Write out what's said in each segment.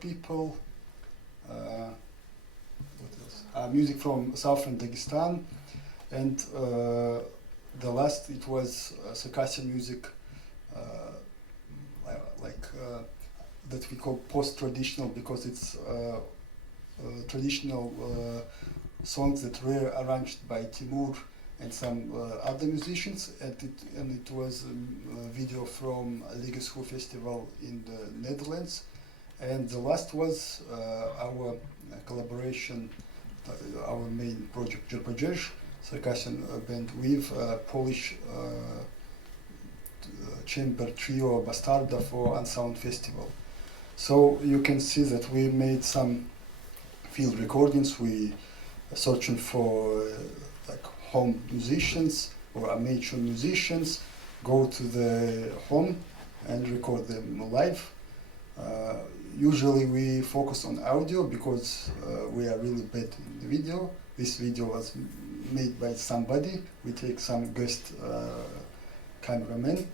People, music from southern Dagestan, and the last it was Circassian music, that we call post-traditional, because it's traditional songs that were arranged by Timur and some other musicians, and it was a video from a Ligeshow festival in the Netherlands. And the last was our collaboration, our main project, Jerpajej, Circassian band with Polish chamber trio Bastarda for Unsound Festival. So you can see that we made some field recordings. We searching for like home musicians or amateur musicians, go to the home and record them live. Usually we focus on audio because we are really bad in the video. This video was made by somebody. We take some guest cameraman.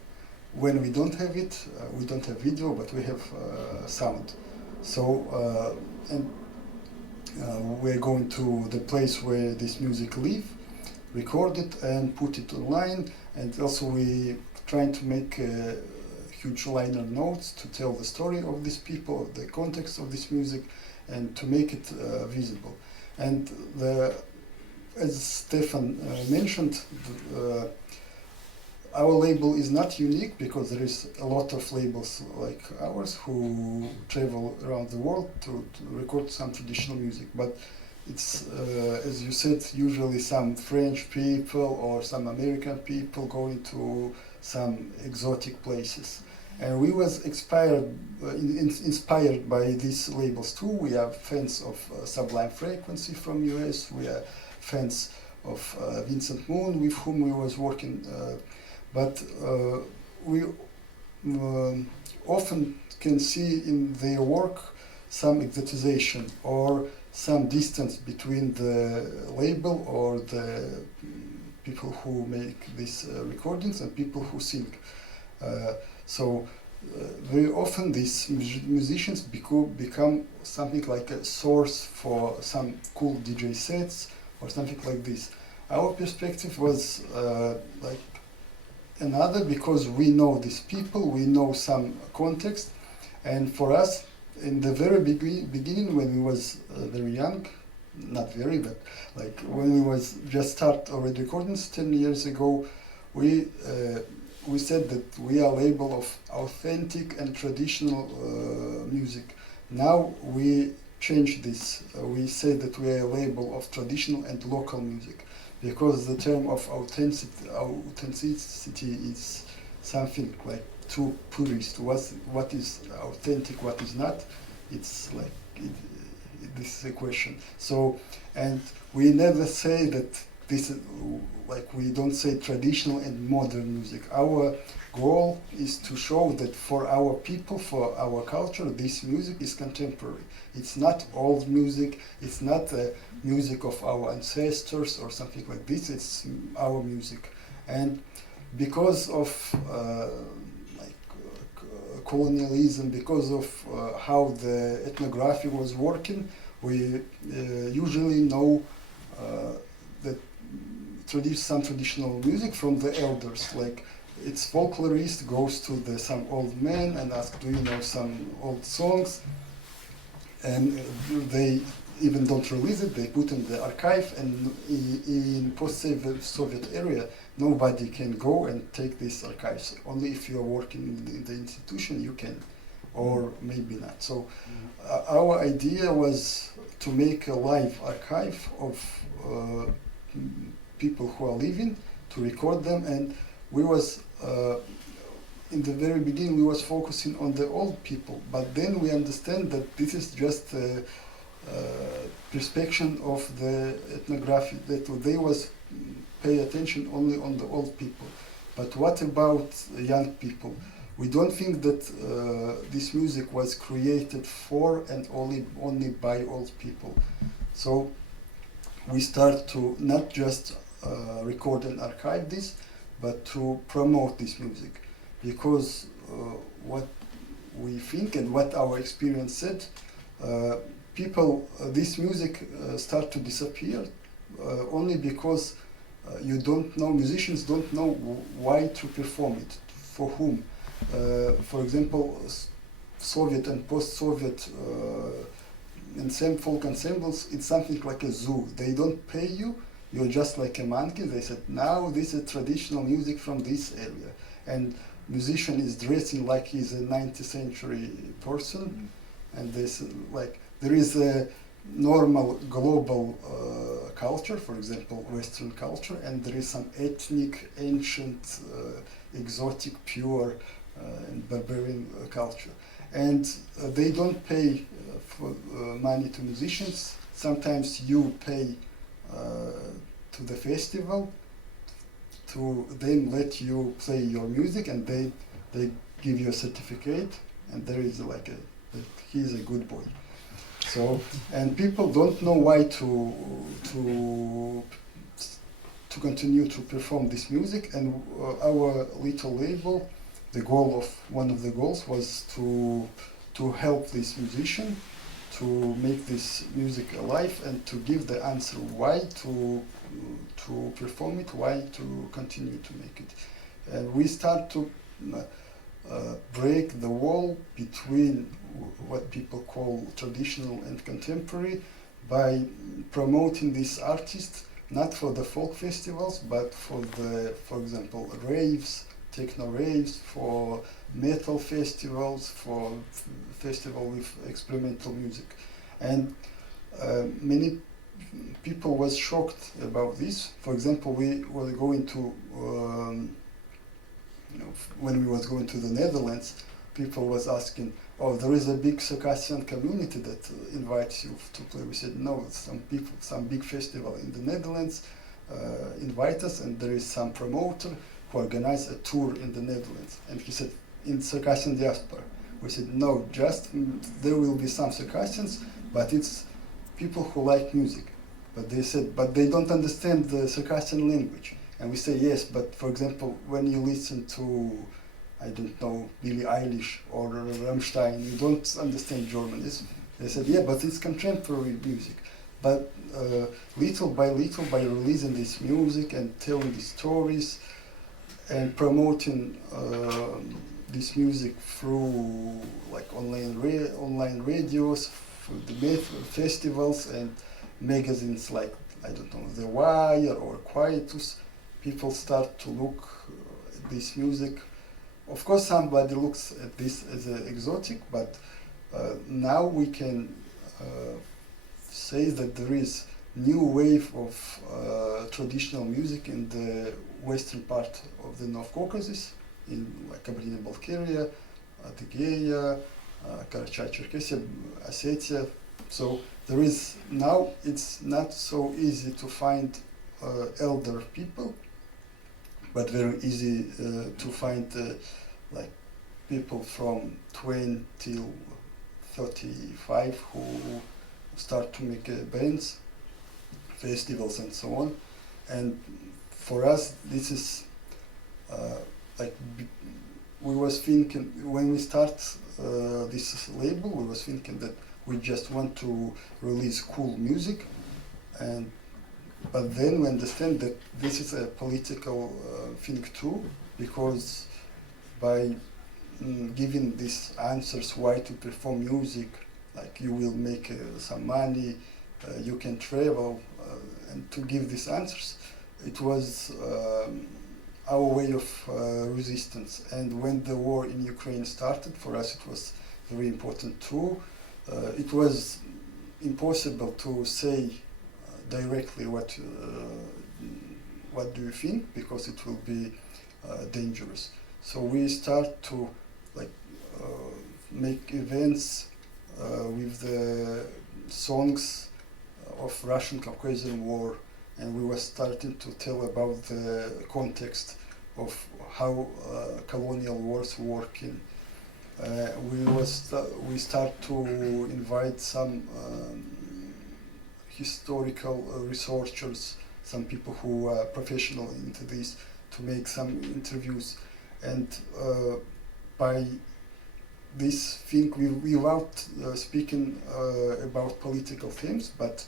When we don't have it, we don't have video, but we have sound. So, we're going to the place where this music live, record it and put it online. And also we trying to make huge liner notes to tell the story of these people, the context of this music, and to make it visible. And as Stefan mentioned, our label is not unique because there is a lot of labels like ours who travel around the world to record some traditional music. But it's, as you said, usually some French people or some American people going to some exotic places. And we was inspired by these labels too. We are fans of Sublime Frequency from US. We are fans of Vincent Moon, with whom we was working. But we often can see in their work some exotization or some distance between the label or the people who make these recordings and people who sing. So very often these musicians become something like a source for some cool DJ sets or something like this. Our perspective was like another, because we know these people, we know some context, and for us, in the very beginning, when we was very young, not very, but like when we was just start already recordings 10 years ago, we said that we are a label of authentic and traditional music. Now we change this. We say that we are a label of traditional and local music, because the term of authenticity is something like too purist. What is authentic, what is not? It's like this is a question. So, and we never say that this is, like we don't say traditional and modern music. Our goal is to show that for our people, for our culture, this music is contemporary. It's not old music, it's not music of our ancestors or something like this, it's our music. And because of colonialism, because of how the ethnography was working, we usually know that some traditional music from the elders. Like its folklorist goes to some old man and asks, "Do you know some old songs?" And they even don't release it. They put in the archive, and in post-Soviet area, nobody can go and take these archives. Only if you are working in the institution, you can, or maybe not. So our idea was to make a live archive of people who are living, to record them, and we was in the very beginning we was focusing on the old people, but then we understand that this is just a perspective of the ethnography, that they was pay attention only on the old people. But what about young people? We don't think that this music was created for and only by old people. So we start to not just record and archive this, but to promote this music. Because what we think and what our experience said, people, this music start to disappear only because you don't know, musicians don't know why to perform it, for whom. For example, Soviet and post-Soviet folk ensembles, it's something like a zoo. They don't pay you, you're just like a monkey. They said, now this is traditional music from this area. And musician is dressing like he's a 19th century person. And this, like, there is a normal global culture, for example, Western culture, and there is some ethnic, ancient, exotic, pure, and barbarian culture. And they don't pay for money to musicians. Sometimes you pay to the festival to then let you play your music, and they give you a certificate, and there is like that he's a good boy. So, and people don't know why to continue to perform this music, and our little label, one of the goals was to help this musician to make this music alive and to give the answer why to perform it, why to continue to make it. And we start to break the wall between what people call traditional and contemporary by promoting these artists not for the folk festivals, but for example, raves, techno raves, for metal festivals, for festival with experimental music. And many people was shocked about this. For example, we were going to, when we was going to the Netherlands, people was asking, oh, there is a big Circassian community that invites you to play. We said, no, some big festival in the Netherlands invite us, and there is some promoter who organized a tour in the Netherlands. And he said, in Circassian diaspora. We said, no, just there will be some Circassians, but it's people who like music. But they said, but they don't understand the Circassian language. And we say, yes, but for example, when you listen to, I don't know, Billie Eilish or Rammstein, you don't understand German. They said, yeah, but it's contemporary music. But little by releasing this music and telling these stories and promoting this music through like online radios, through the festivals and magazines like, I don't know, The Wire or Quietus, people start to look at this music. Of course, somebody looks at this as exotic, but now we can say that there is new wave of traditional music in the western part of the North Caucasus, in like Kabardino-Balkaria, Adygea, Karachay-Cherkessia, Ossetia. So there is now, it's not so easy to find elder people, but very easy to find like people from 20 till 35 who start to make bands, festivals and so on. And for us, this is like we was thinking when we start this label, we was thinking that we just want to release cool music, but then we understand that this is a political thing too, because by giving these answers why to perform music, like you will make some money, you can travel, and to give these answers, it was our way of resistance. And when the war in Ukraine started, for us it was very important too. It was impossible to say directly what do you think, because it will be dangerous. So we start to make events with the songs of Russian Caucasian War, and we were starting to tell about the context of how colonial wars working. We start to invite some historical researchers, some people who are professional into this, to make some interviews. And by this thing, without speaking about political themes, but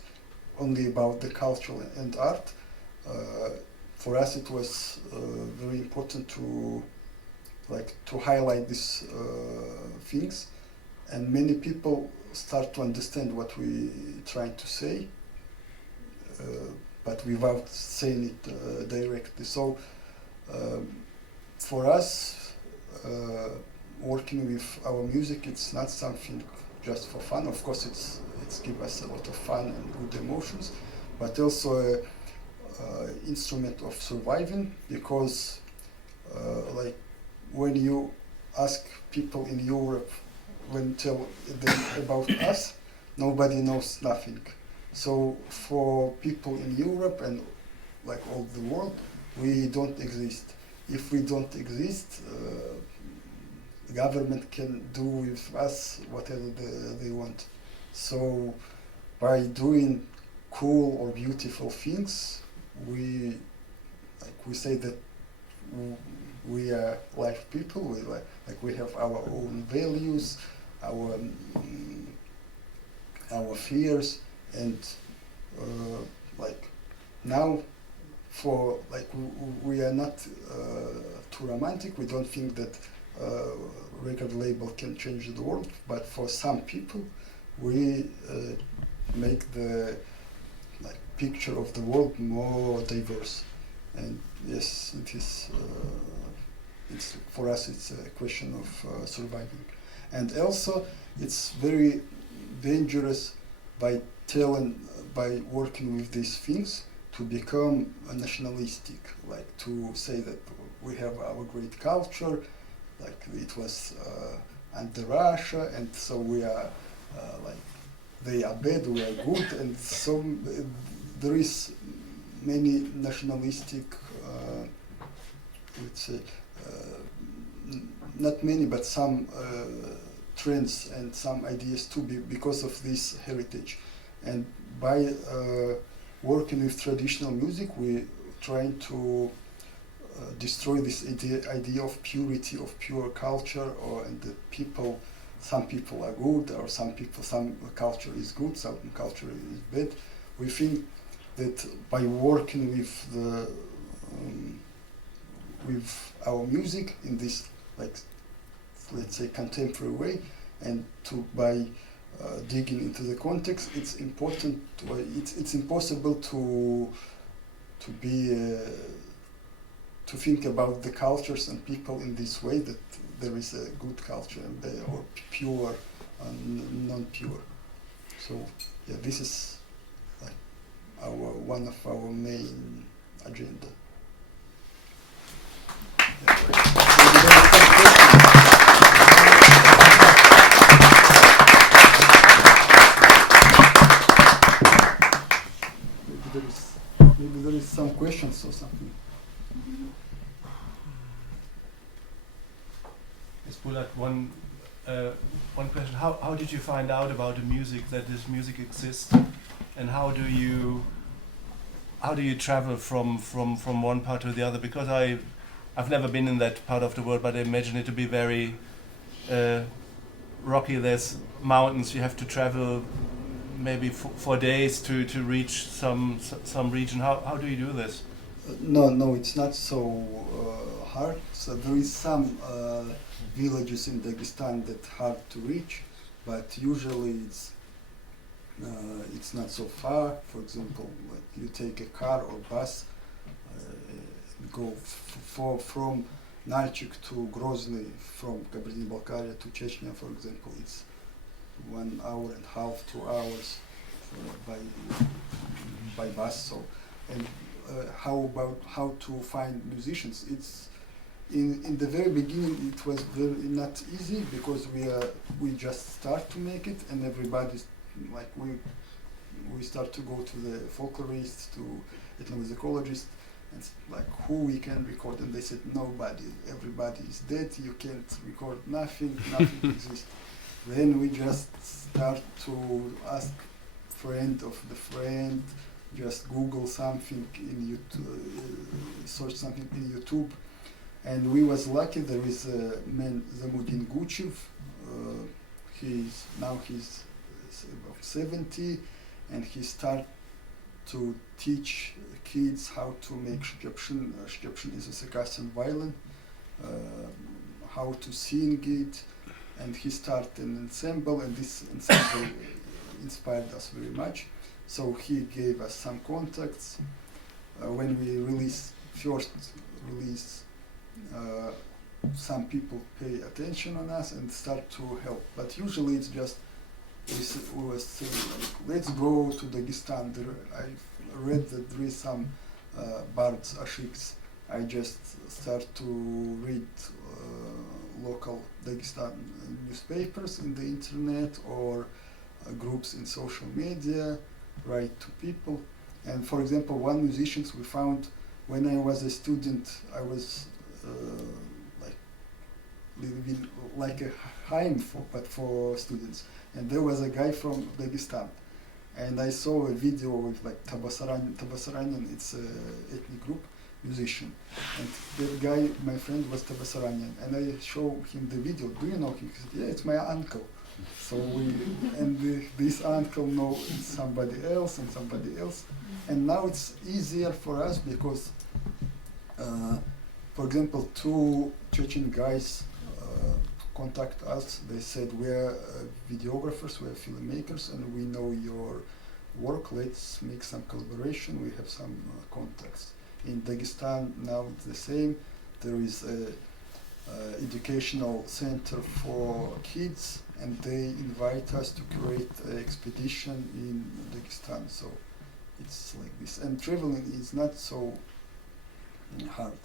only about the culture and art, for us it was very important to highlight these things, and many people start to understand what we trying to say, but without saying it directly. So for us, working with our music, it's not something just for fun. Of course, it's give us a lot of fun and good emotions, but also an instrument of surviving, because like when you ask people in Europe, when you tell them about us, nobody knows nothing. So for people in Europe and like all the world, we don't exist. If we don't exist, the government can do with us whatever they want. So by doing cool or beautiful things, we say that we are live people. We have our own values, our fears, and now for we are not too romantic. We don't think that record label can change the world, but for some people, we make the picture of the world more diverse. And yes, it is. It's for us. It's a question of surviving, and also it's very dangerous by working with these things to become nationalistic, to say that we have our great culture, it was under Russia, and so we are they are bad, we are good, and so there is many nationalistic, let's say, not many, but some trends and some ideas too, because of this heritage. And by working with traditional music, we trying to destroy this idea of purity, of pure culture, and the people. Some people are good, or some culture is good, some culture is bad. We think that by working with our music in this, let's say, contemporary way, and by digging into the context, it's important. It's impossible to think about the cultures and people in this way, that there is a good culture or pure and non-pure. So yeah, this is one of our main agenda. Yeah. dance or something. Yes, Bulat, one question. How did you find out about the music, that this music exists, and how do you travel from one part to the other? Because I've never been in that part of the world, but I imagine it to be very rocky. There's mountains. You have to travel maybe for days to reach some region. How do you do this? No, it's not so hard. So there is some villages in Dagestan that hard to reach, but usually it's not so far. For example, like you take a car or bus, go from Nalchik to Grozny, from Kabardino-Balkaria to Chechnya, for example, it's 1 hour and a half, 2 hours by bus. So, and how to find musicians? It's in the very beginning it was very not easy because we just start to make it, and everybody's like we start to go to the folklorists, to ethnomusicologists, and like who we can record, and they said nobody, everybody is dead, you can't record nothing exists. Then we just start to ask friend of the friend, just Google something in YouTube, search something in YouTube, and we was lucky. There is a man, Zamudin Guchev. He's about 70, and he start to teach kids how to make shchepshin. Shchepshin is a Circassian violin, how to sing it, and he started an ensemble, and this ensemble inspired us very much. So he gave us some contacts. When we first release, some people pay attention on us and start to help. But usually it's just we were saying, like, let's go to Dagestan. I read that there is some bards, ashiks. I just start to read local Dagestan newspapers in the internet or groups in social media, write to people. And for example, one musician we found when I was a student, I was like living like a heim but for students. And there was a guy from Dagestan, and I saw a video with like Tabasaranian, it's a ethnic group, musician. And that guy, my friend, was Tabasaranian, and I showed him the video. Do you know him? He said, yeah, it's my uncle. So this uncle knows somebody else and somebody else. And now it's easier for us because, for example, 2 Chechen guys contact us. They said, we are videographers, we are filmmakers, and we know your work. Let's make some collaboration. We have some contacts. In Dagestan now it's the same. There is a educational center for kids, and they invite us to create an expedition in Dagestan. So it's like this. And traveling is not so hard.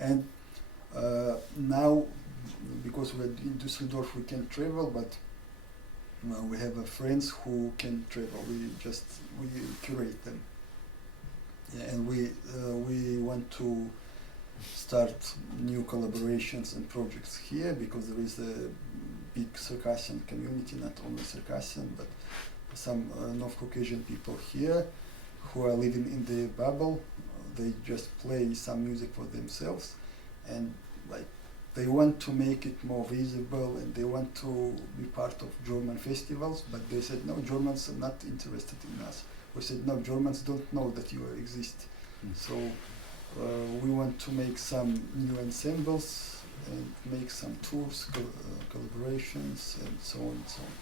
And now, because we're in Düsseldorf, we can travel, but we have friends who can travel. We curate them. Yeah, and we want to start new collaborations and projects here because there is a big Circassian community, not only Circassian, but some North Caucasian people here who are living in the bubble. They just play some music for themselves, and like they want to make it more visible, and they want to be part of German festivals, but they said, no, Germans are not interested in us. We said, no, Germans don't know that you exist. So we want to make some new ensembles and make some tours, collaborations, and so on and so on.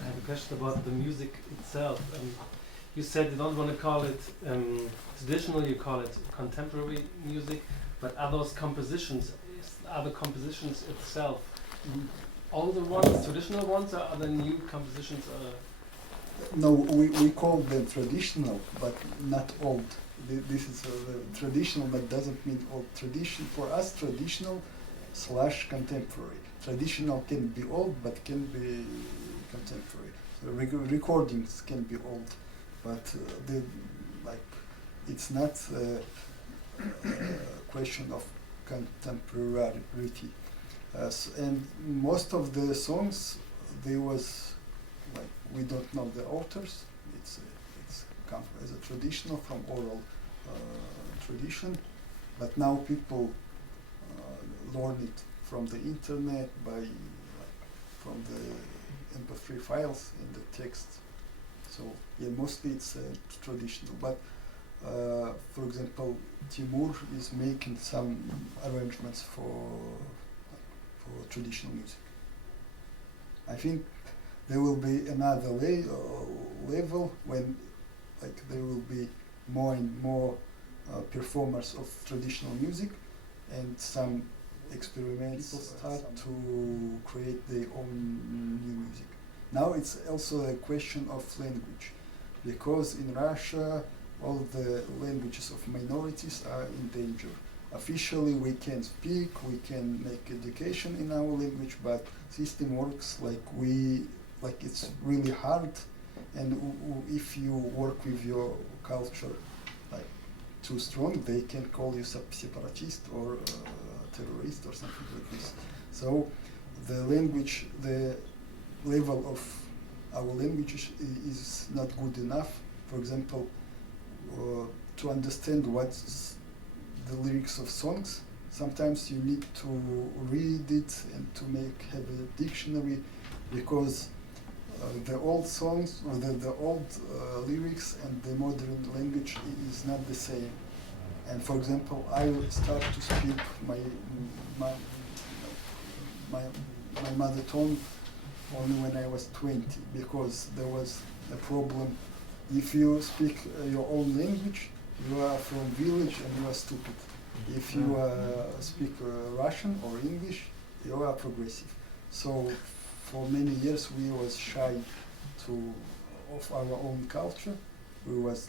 I have a question about the music itself. You said you don't want to call it traditional, you call it contemporary music, but are those compositions, itself, all the ones, traditional ones, or are the new compositions? No, we call them traditional, but not old. This is traditional, but doesn't mean old. Tradition, for us, traditional / contemporary. Traditional can be old, but can be contemporary. So recordings can be old, but it's not a question of contemporarity. And most of the songs, they was like, we don't know the authors. It's come as a traditional from oral tradition, but now people learn it from the internet by from the MP3 files in the text. So yeah, mostly it's traditional. But for example, Timur is making some arrangements for traditional music. I think there will be another level when like there will be more and more performers of traditional music, and some experiments start to create their own new music. Now it's also a question of language, because in Russia all the languages of minorities are in danger. Officially we can speak, we can make education in our language, but system works like it's really hard, and if you work with your culture like too strong, they can call you separatist or terrorist or something like this. So the language, the level of our language is not good enough. For example, to understand what's the lyrics of songs, sometimes you need to read it and to have a dictionary, because the old songs or the old lyrics and the modern language is not the same. And for example, I start to speak my mother tongue only when I was 20, because there was a problem. If you speak your own language, you are from village and you are stupid. If you speak Russian or English, you are progressive. So for many years we was shy of our own culture. We was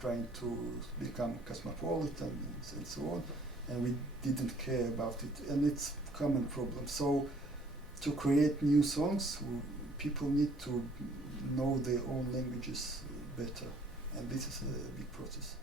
trying to become cosmopolitan and so on, and we didn't care about it, and it's a common problem. So to create new songs, people need to know their own languages better, and this is a big process.